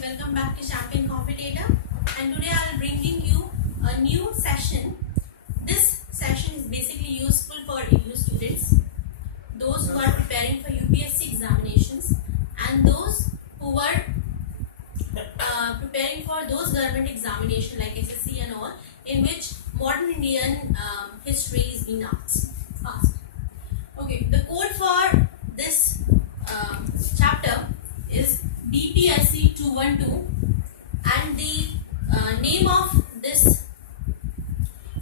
welcome back to Champion Competitor, and today I'll bringing you a new session. This session is basically useful for EU students, those who are preparing for UPSC examinations, and those who are preparing for those government examinations like SSC and all, in which modern Indian history is being asked. Okay, the code for this chapter is BPSC 212, and the name of this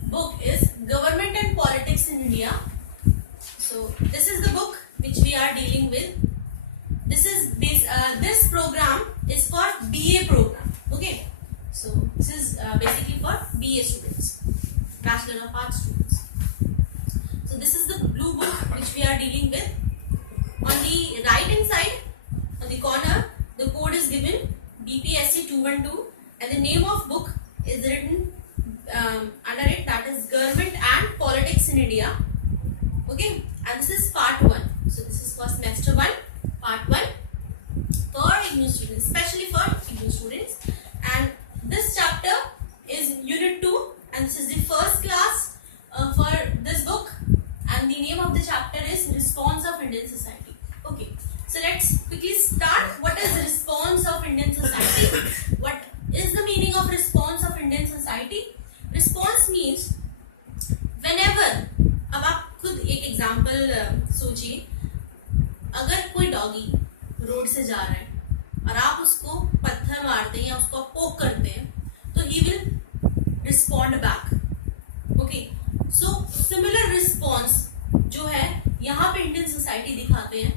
book is Government and Politics in India. So this is the book which we are dealing with. This program is for BA program. Okay, so this is basically for BA students, Bachelor of Arts students. So this is the blue book which we are dealing with. On the right hand side, on the corner, the code is given BPSC 212, and the name of book is written under it, that is Government and Politics in India. Okay, and this is part 1. So this is for semester 1, part 1 for IGNOU students, especially for IGNOU students. And this chapter is unit 2, and this is the first class for this book, and the name of the chapter is Response of Indian Society. Okay, so let's quickly start. What is response of Indian society? What is the meaning of response of Indian society? Response means whenever, अब आप खुद एक example सोचिए, अगर कोई doggy road से जा रहा है और आप उसको पत्थर मारते हैं या उसको पोक करते हैं, तो he will respond back. Okay, so similar response जो है यहाँ पे इंडियन सोसाइटी दिखाते हैं.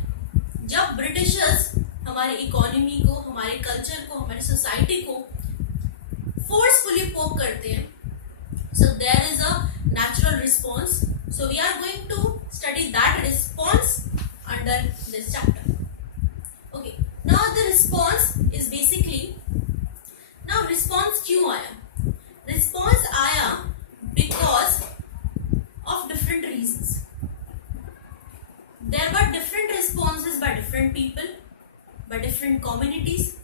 जब ब्रिटिशर्स हमारे इकोनॉमी को, हमारे कल्चर को, हमारी सोसाइटी को फोर्सफुली पोक करते हैं, so there is a natural response. So we are going to study that response under this chapter. Okay, now the response is basically, now response क्यों आया? Response आया because of different reasons. There were different responses by different people, by different communities,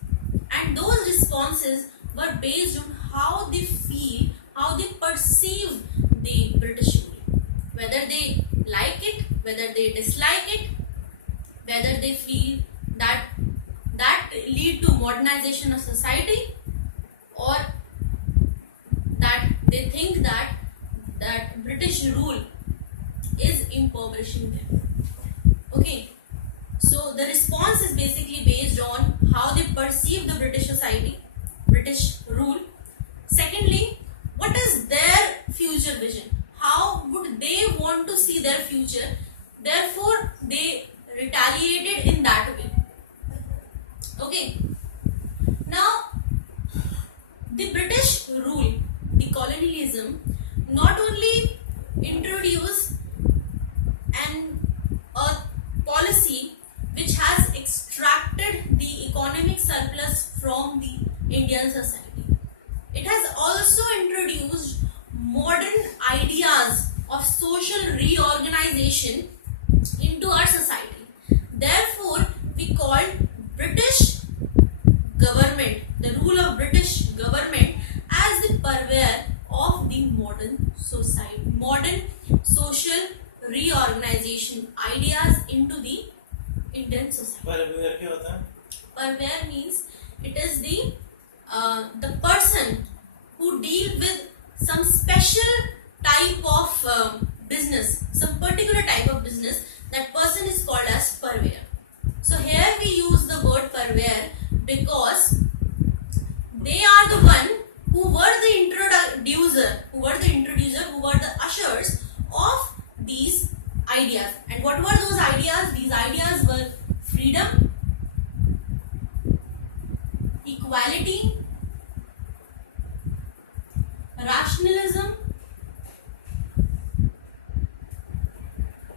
and those responses were based on how they feel, how they perceive the British rule, whether they like it, whether they dislike it, whether they feel that lead to modernization of society, or that they think that British rule is impoverishing them. Okay, so the response is basically based on how they perceive the British society, British rule. Secondly, what is their future vision? How would they want to see their future? Therefore, they retaliated in that way. Okay, now the British rule, the colonialism, not only introduced a policy which has extracted the economic surplus from the Indian society. It has also introduced modern ideas of social reorganization into our society. Therefore, we call British government, the rule of British government, as the purveyor of the modern society, modern social reorganization ideas into the Indian society. Purveyor क्या होता है? Purveyor means it is the person who deal with some special type of business, some particular type of business. That person is called as purveyor. So here we use the word purveyor because they are the one who were the introducer, who were the ushers of these ideas. And what were those ideas? These ideas were freedom, equality, rationalism.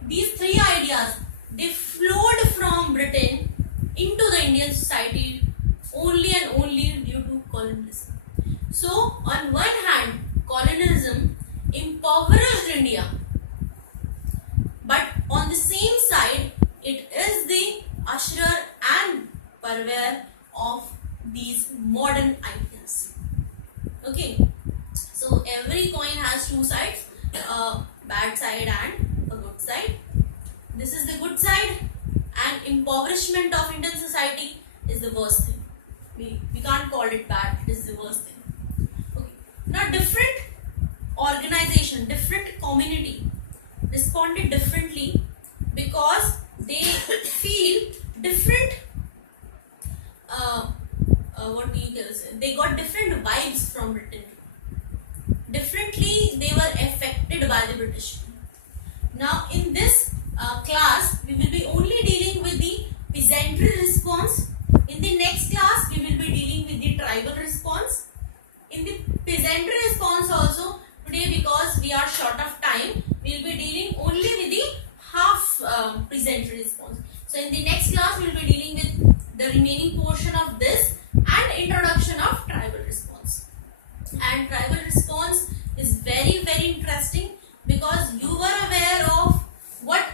These three ideas, they flowed from Britain into the Indian society only and only due to colonialism. So on one hand, colonialism impoverished India, but on the same side, it is the usherer and purveyor of these modern ideas. Okay, so every coin has two sides, a bad side and a good side. This is the good side, and impoverishment of Indian society is the worst thing. We can't call it bad, it is the worst thing. Okay. Now different organization, different community responded differently because they feel different, what do you say, they got different vibes from Britain. Differently they were affected by the British. Now in this class we will be only dealing with the peasantry response. In the next class we will be dealing with the tribal response. In the peasantry response also today, because we are short of time, we will be dealing only with the half peasantry response. So in the next class we will be dealing with the remaining portion of this and introduction of tribal response. And tribal response is very interesting because you were aware of what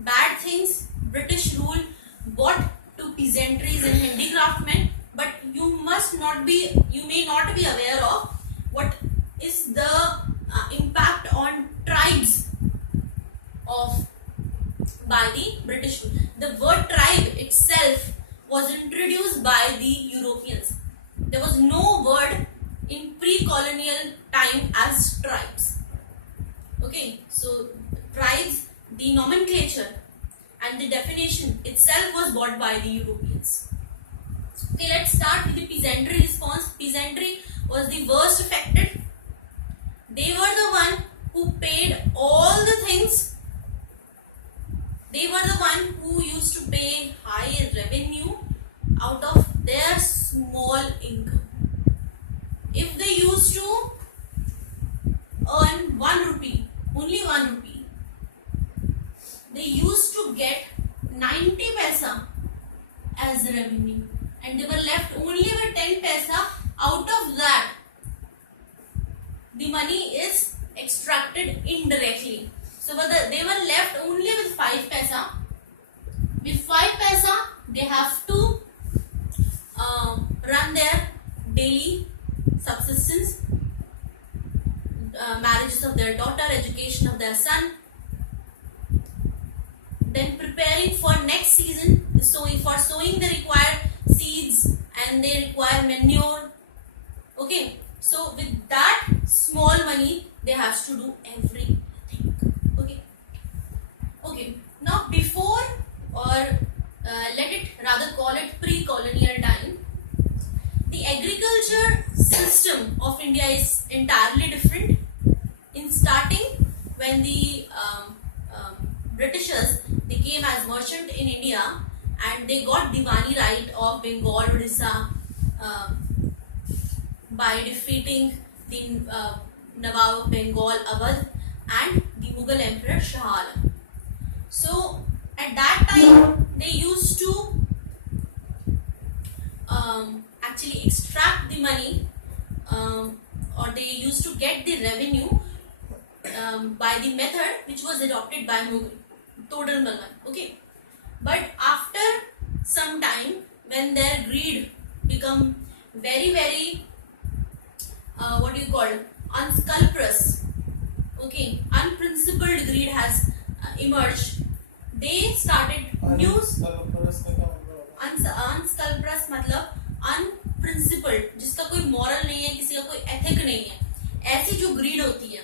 bad things British rule brought to peasantries and handicraftsmen, but you may not be aware of what is the impact on tribes by the British rule. The word tribe itself was introduced by the Europeans. There was no word in pre-colonial time as tribes. Okay, so tribes, the nomenclature and the definition itself was brought by the Europeans. Okay, let's start with the peasantry response. Peasantry was the worst affected. They were the one who paid all the things. They were the one who used to pay high revenue out of their small income. If they used to earn 1 rupee, only 1 rupee, they used to get 90 paisa as revenue, and they were left only with 10 paisa. Out of that, the money is extracted indirectly. So they were left only with 5 paisa. With 5 paisa, they have to run their daily subsistence, marriages of their daughter, education of their son, then preparing for next season. For sowing they require seeds and they require manure. Okay, so with that small money they have to do everything. Okay, now before, or let it rather call it pre-colonial time, the agriculture system of India is entirely different. In starting, when the Britishers, they came as merchant in India and they got Diwani right of Bengal, Odisha by defeating the Nawab of Bengal, Awadh, and the Mughal Emperor Shah Alam. So at that time they used to actually extract the money, or they used to get the revenue by the method which was adopted by Mughal, Todal Malwan. Okay, but after some time, when their greed become very unscrupulous, okay, unprincipled greed has emerged. They started unscrupulous मतलब अनप्रिंसिपल्ड, जिसका कोई moral नहीं है, किसी का कोई ethic नहीं है, ऐसी जो ग्रीड होती है,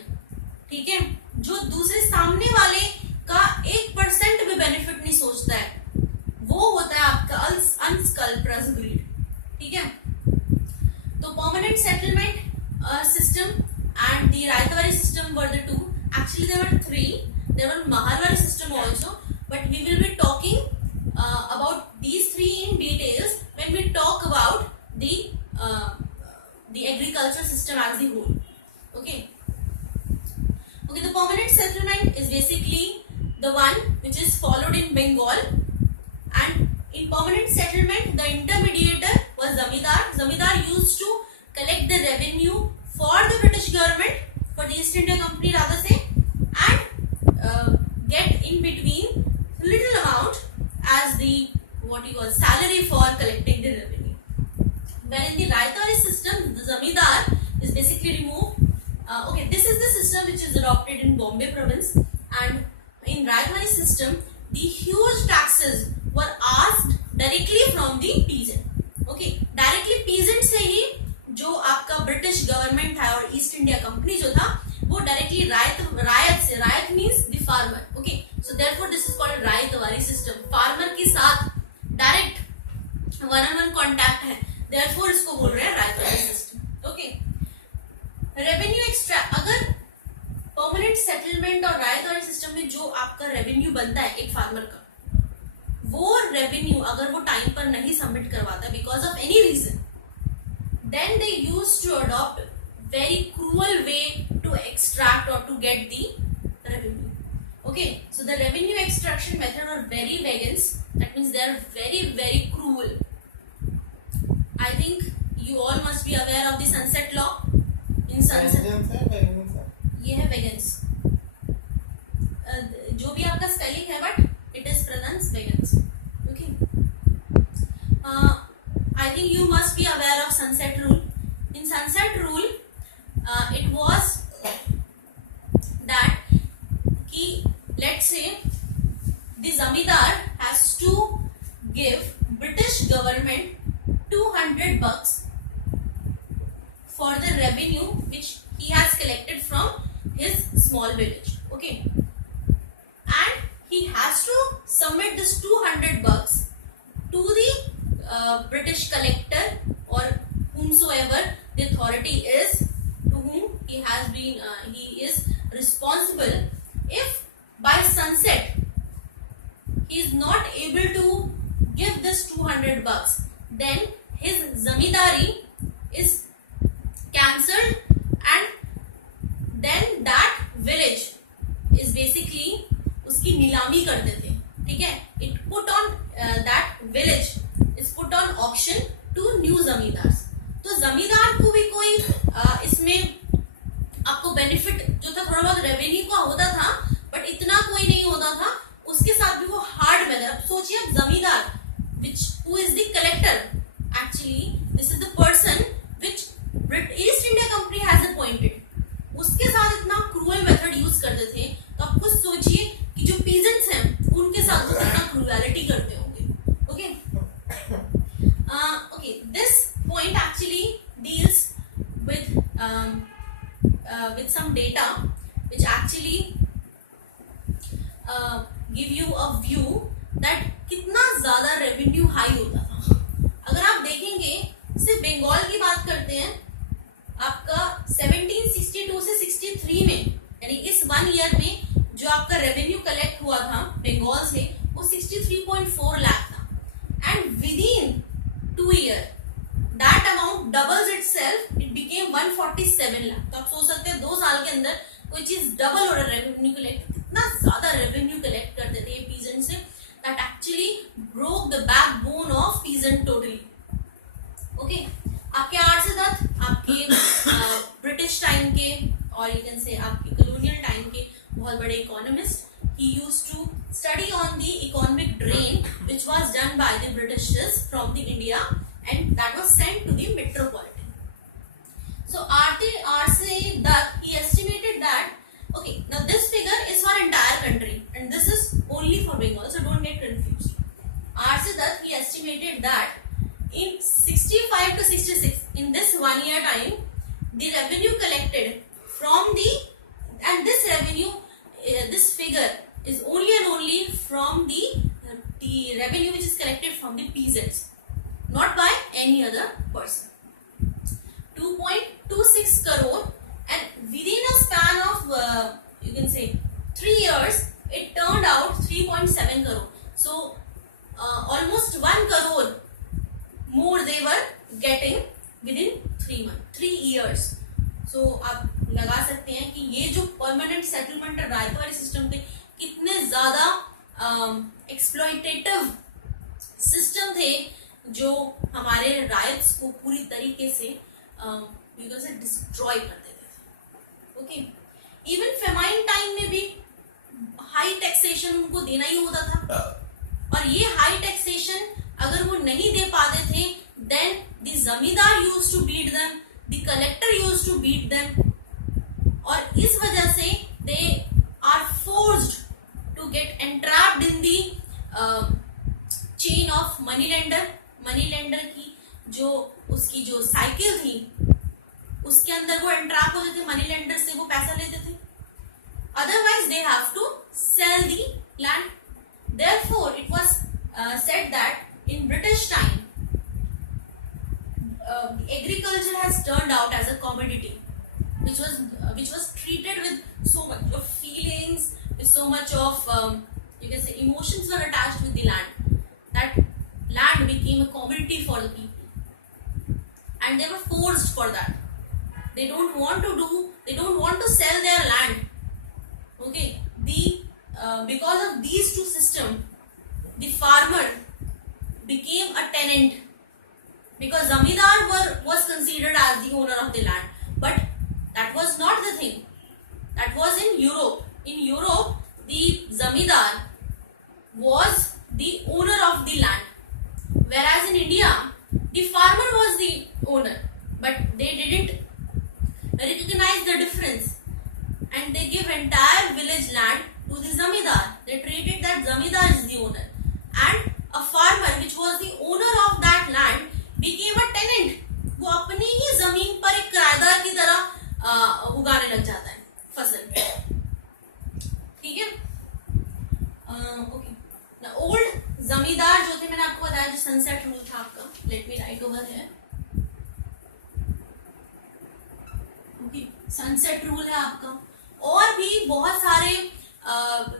ठीक है, जो दूसरे सामने वाले का 1% भी बेनिफिट नहीं सोचता है, वो होता है आपका अनस्कल्परस ग्रीड. ठीक है, तो permanent settlement system and the Raitwari system were the two. Actually there were three. There were Maharwari system also, but we will be talking about these three in details when we talk about the agriculture system as a whole. Okay, the permanent settlement is basically the one which is followed in Bengal, and in permanent settlement the intermediator was Zamindar used to collect the revenue for the British government, for the East India Company rather say, and get in between little amount as the salary for collecting the revenue. when in the Rayatwari system the zamindar is basically removed. Okay, this is the system which is adopted in Bombay province, and in Rayatwari system the huge taxes were asked directly from the peasant. Okay, directly peasant से ही जो आपका British government था और east India company जो था वो directly ryot से, ryot means the farmer. Okay, so therefore this is called ryotwari system. Farmer के साथ direct one on one contact है, देयरफॉर इसको बोल रहे हैं ryotwari system. Okay, revenue extra, अगर परमानेंट सेटलमेंट और रायतवारी सिस्टम में जो आपका रेवेन्यू बनता है एक फार्मर का, वो रेवेन्यू अगर वो टाइम पर नहीं सबमिट करवाता because of any reason, then they use to adopt very cruel way to extract or to get the revenue. Okay, so the revenue extraction method are very vegans. That means they are very cruel. I think you all must be aware of the sunset law. In sunset, ये है vegans. जो भी आपका spelling है, but it is pronounced vegans. Okay. I think you must be aware of sunset rule. In sunset rule, it was that कि let's say the zamindar has to give British government $200 for the revenue which he has collected from his small village. Okay, and he has to submit this $200 to the British collector or whomsoever the authority is, he has been he is responsible. If by sunset he is not able to give this $200, then his zamindari is cancelled, and then that village is basically उसकी नीलामी कर देते. ठीक है, it put on that village is put on auction to new zamindars. तो जमींदार को भी कोई इसमें आपको बेनिफिट जो था थोड़ा बहुत रेवेन्यू का होता था, बट इतना कोई नहीं होता था. उसके साथ भी वो हार्ड मेथड. अब सोचिए, जमींदार which who is the collector, actually this is the person which East India Company has appointed, उसके साथ इतना क्रूअल मेथड यूज करते थे. तो आप खुद सोचिए कि जो पीजेंट्स हैं उनके साथ वो कितना क्रूअलिटी करते होंगे. Okay, okay, this point actually deals with some data which actually give you a view that कितना ज्यादा रेवेन्यू हाई होता था. अगर आप देखेंगे, सिर्फ बंगाल की बात करते हैं, आपका 1762 से 63 में, यानी इस 1 ईयर में जो आपका रेवेन्यू कलेक्ट हुआ था बंगाल से, वो 63.4 लाख था. And with in 2 year that amount doubles itself, it became 147 lakh. तो आप सोच सकते हैं 2 साल के अंदर कोई चीज डबल हो रहा है रेवेन्यू कलेक्ट. कितना ज्यादा रेवेन्यू कलेक्ट करते थे ये पीजेंट से, that actually broke the backbone of peasant totally. Okay, आपके आरसी दत्त आपके ब्रिटिश टाइम के और यू कैन से आपके कॉलोनियल टाइम के बहुत बड़े economist. He used to study on the economic drain which was done by the Britishers from the India, and that was sent to the metropolitan. So R.C. Dutt, he estimated that, okay, now this figure is for entire country and this is only for Bengal, so don't get confused. R.C. Dutt, he estimated that in 65 to 66, in this 1 year time, the revenue collected from the, and this revenue, this figure is only and only from the revenue which is collected from the peasants, not by any other person. 2.26 crore, and within a span of you can say 3 years, it turned out 3.7 crore. So almost 1 crore more they were getting within 3 years. So आप लगा सकते हैं कि ये जो permanent settlement और ryotwari system थे कितने ज्यादा एक्सप्लॉइटेटिव सिस्टम थे, जो हमारे राइट्स को पूरी तरीके से डिस्ट्रॉय कर देते थे. ओके, इवन फेमाइन टाइम में भी हाई टैक्सेशन उनको देना ही होता था, और ये हाई टैक्सेशन अगर वो नहीं दे पाते थे, then the zamindar used to beat them, the collector used to beat them, और इस वजह से they are forced to get entrapped in the chain of money lender. Money lender की जो उसकी जो साइकिल थी उसके अंदर वो एंट्रैप हो जाते, मनी लेंडर से वो पैसा लेते थे. Otherwise they have to sell the land. Therefore, it was said that in British time, agriculture has turned out as a commodity, which was treated with so much of feelings, with so much of you can say emotions were attached with the land. That land became a commodity for the people, and they were forced for that. They don't want to sell their land. Okay, because of these two systems, the farmer became a tenant, because zamindar was considered as the owner of the land. But that was not the thing. That was in Europe. In Europe, the zamindar was the owner of the land, whereas in India, the farmer was the owner. But they didn't recognize the difference, and they give entire village land to the zamindar. They treated that zamindar is the owner, and a farmer which was the owner of that land became a tenant. वो अपनी ही जमीन पर एक किराएदार की तरह उगाने लग जाता है फसल. ठीक है. ओके, द ओल्ड जमींदार जो थे, मैंने आपको बताया जो सनसेट रूल था आपका. Let me right over here. Okay, sunset rule है आपका. और भी बहुत सारे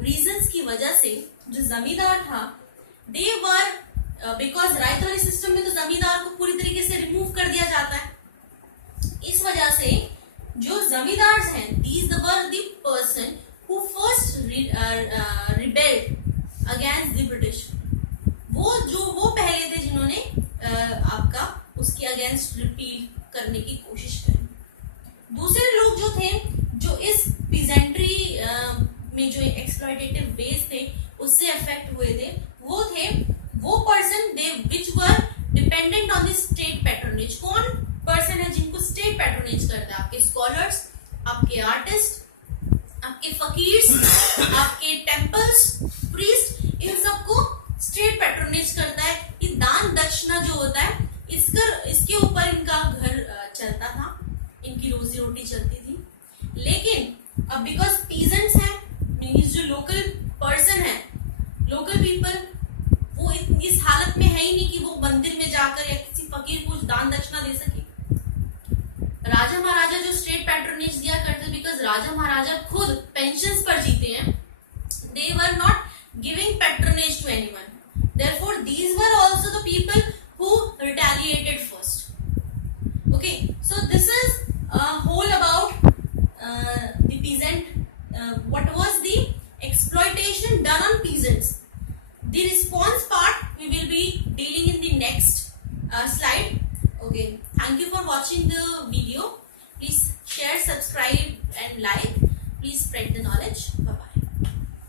रीजंस की वजह से जो जमींदार था, दे वर बिकॉज रायतवाड़ी सिस्टम में तो जमींदार को पूरी तरीके से रिमूव कर दिया जाता है. इस वजह से जो जमींदार हैं, these were the person who first rebelled against the British. वो पहले थे जिन्होंने आपका उसके अगेंस्ट रिपील करने की कोशिश करी. दूसरे लोग जो थे, जो इस पीजेंट्री में जो एक्सप्लॉयटेटिव बेस थे उससे अफेक्ट हुए थे, वो person they which were dependent on the state patronage. कौन पर्सन है जिनको स्टेट पैट्रोनेज करता है? आपके स्कॉलर्स, आपके आर्टिस्ट, आपके फकीर्स, आपके टेम्पल्स, प्रीस्ट, इन सबको स्टेट पैट्रोनेज करता है. ये दान दक्षिणा जो होता है, इसके ऊपर इनका घर चलता था, इनकी रोजी रोटी चलती थी. लेकिन अब बिकॉज पीजेंट्स हैं, मीन्स जो लोकल पर्सन है, लोकल पीपल, वो इस हालत में है ही नहीं कि वो मंदिर में जाकर या किसी फकीर को दान दक्षिणा दे सके. राजा महाराजा जो स्टेट पैट्रोनेज दिया करते, बिकॉज राजा महाराजा खुद पेंशन्स पर जीते हैं, they were not giving patronage to anyone. Therefore these were also the people who retaliated first. Okay, so this is whole about the peasant, what was the exploitation done on peasants. The response part we will be dealing in the next slide. Okay, thank you for watching the